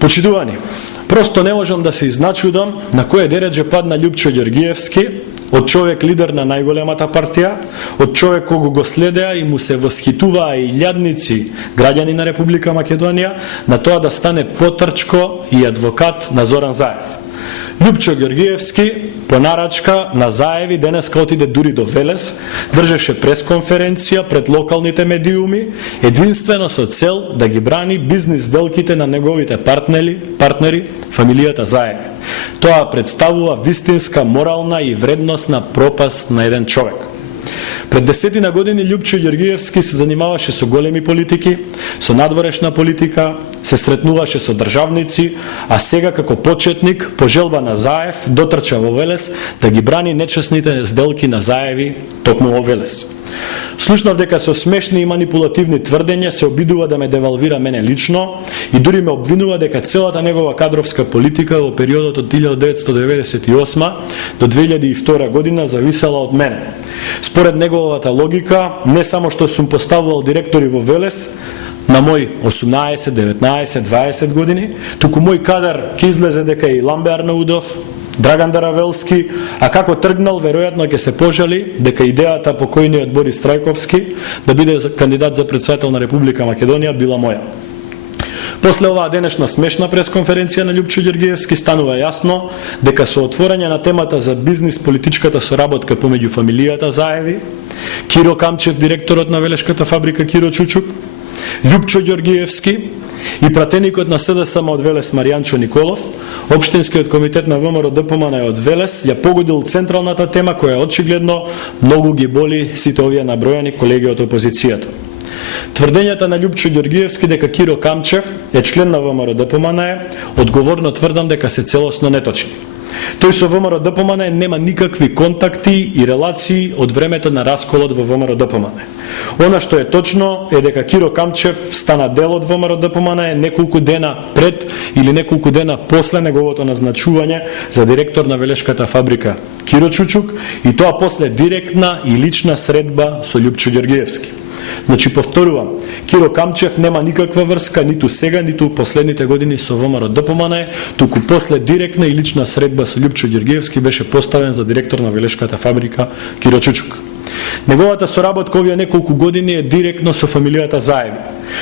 Почитувани, просто не можам да се изначудам на кое дередже падна Љупчо Ѓоргиевски, од човек лидер на најголемата партија, од човек кого го следеа и му се восхитуваа илјадници граѓани на Република Македонија, на тоа да стане потрчко и адвокат на Зоран Заев. Љупчо Ѓоргиевски, по нарачка на Заеви, денеска отиде дури до Велес, држеше пресконференција пред локалните медиуми, единствено со цел да ги брани бизнис делките на неговите партнери, фамилијата Заеви. Тоа представува вистинска морална и вредносна пропаст на еден човек. Пред 10 години Љупчо Ѓоргиевски се занимаваше со големи политики, со надворешна политика, се сретнуваше со државници, а сега како почетник, по желба на Заев, дотрча во Велес да ги брани нечесните сделки на Заеви токму во Велес. Слушнав дека со смешни и манипулативни тврдења се обидува да ме девалвира мене лично и дури ме обвинува дека целата негова кадровска политика во периодот од 1998 до 2002 година зависела од мене. Според неговата логика, не само што сум поставувал директори во Велес на мој 18, 19, 20 години, туку мој кадар ќе излезе дека и Ламбе Арнаудов, Драган Даравелски, а како тргнал, веројатно ќе се пожали дека идејата покојниот Борис Трајковски да биде кандидат за претседател на Република Македонија била моја. После оваа денешна смешна пресконференција на Љупчо Ѓоргиевски станува јасно дека со отворање на темата за бизнис политичката соработка помеѓу фамилијата Заеви, Киро Камчев, директорот на велешката фабрика Киро Чучук, Љупчо Ѓоргиевски и пратеникот на СДСМ од Велес Маријанчо Николов, Општинскиот комитет на ВМРО ДПМН од Велес ја погодил централната тема која очигледно многу ги боли сите овие набројани колеги од опозицијата. Тврдењата на Љупчо Ѓоргиевски дека Киро Камчев е член на ВМРО ДПМН, одговорно тврдам дека се целосно неточни. Тој со ВМРО ДПМН нема никакви контакти и релации од времето на расколот во ВМРО ДПМН. Она што е точно е дека Киро Камчев стана дел од ВМРО ДПМН неколку дена пред или неколку дена после неговото назначување за директор на велешката фабрика Киро Чучук и тоа после директна и лична средба со Љупчо Ѓоргиевски. Значи, повторувам, Киро Камчев нема никаква врска ниту сега, ниту последните години со ВМРО ДПМН, туку после директна и лична средба со Љупчо Ѓоргиевски беше поставен за директор на велешката фабрика Киро Чучук. Неговата соработка овие неколку години е директно со фамилијата Заеви.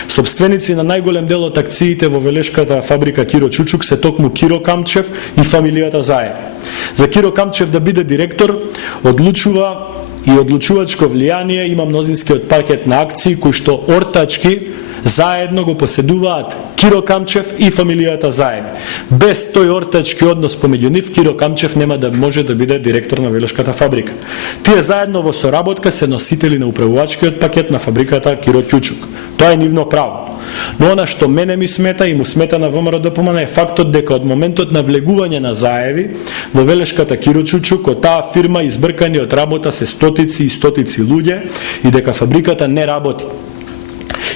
Собственици на најголем дел од акциите во велешката фабрика Киро Чучук се токму Киро Камчев и фамилијата Заеви. За Киро Камчев да биде директор одлучува и одлучувачко влијание има мнозинскиот пакет на акции кои што ортачки заедно го поседуваат Киро Камчев и фамилијата Заеви. Без тој ортачки однос помеѓу нив, Киро Камчев нема да може да биде директор на велешката фабрика. Тие заедно во соработка се носители на управувачкиот пакет на фабриката Киро Чучук. Тоа е нивно право. Но она што мене ми смета и му смета на ВМРО ДПМН е фактот дека од моментот на влегување на Заеви во велешката Киро Чучук, од таа фирма избркани од работа се стотици и стотици луѓе и дека фабриката не работи.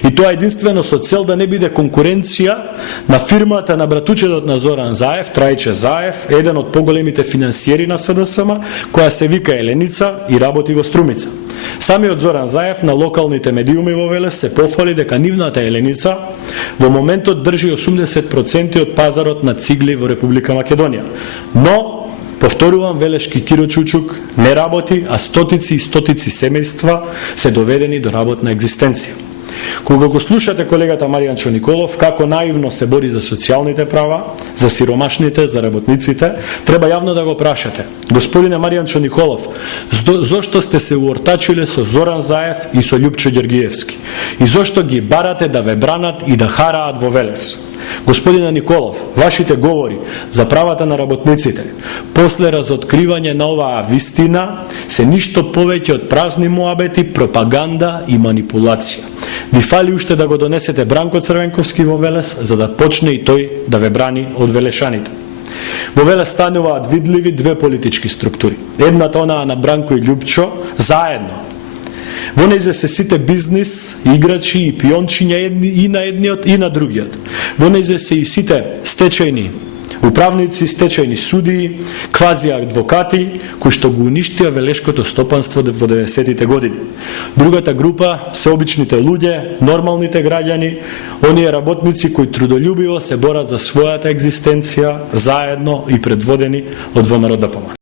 И тоа единствено со цел да не биде конкуренција на фирмата на братучедот на Зоран Заев, Трајче Заев, еден од поголемите финансиери на СДСМ, која се вика Еленица и работи во Струмица. Самиот Зоран Заев на локалните медиуми во Велес се пофали дека нивната Еленица во моментот држи 80% од пазарот на цигли во Република Македонија. Но повторувам, велешки Киро Чучук не работи, а стотици и стотици семејства се доведени до работна екзистенција. Кога го слушате колегата Маријанчо Николов како наивно се бори за социјалните права, за сиромашните, за работниците, треба јавно да го прашате: господине Маријанчо Николов, зошто сте се уортачиле со Зоран Заев и со Љупчо Ѓоргиевски? И зошто ги барате да ве бранат и да хараат во Велес? Господине Николов, вашите говори за правата на работниците после разоткривање на оваа вистина се ништо повеќе од празни муабети, пропаганда и манипулација. Ви фали уште да го донесете Бранко Црвенковски во Велес, за да почне и тој да ве брани од велешаните. Во Велес стануваат видливи две политички структури. Едната онаа на Бранко и Љупчо заедно. Во нејзе се сите бизнис, играчи и пиончиња и на едниот и на другиот. Во нејзе се и сите стечајни управници, стечајни судии, квази адвокати, кои што го уништија велешкото стопанство во 90-тите години. Другата група се обичните луѓе, нормалните граѓани, оние работници кои трудолюбиво се борат за својата екзистенција, заедно и предводени од ВМРО ДПМНЕ.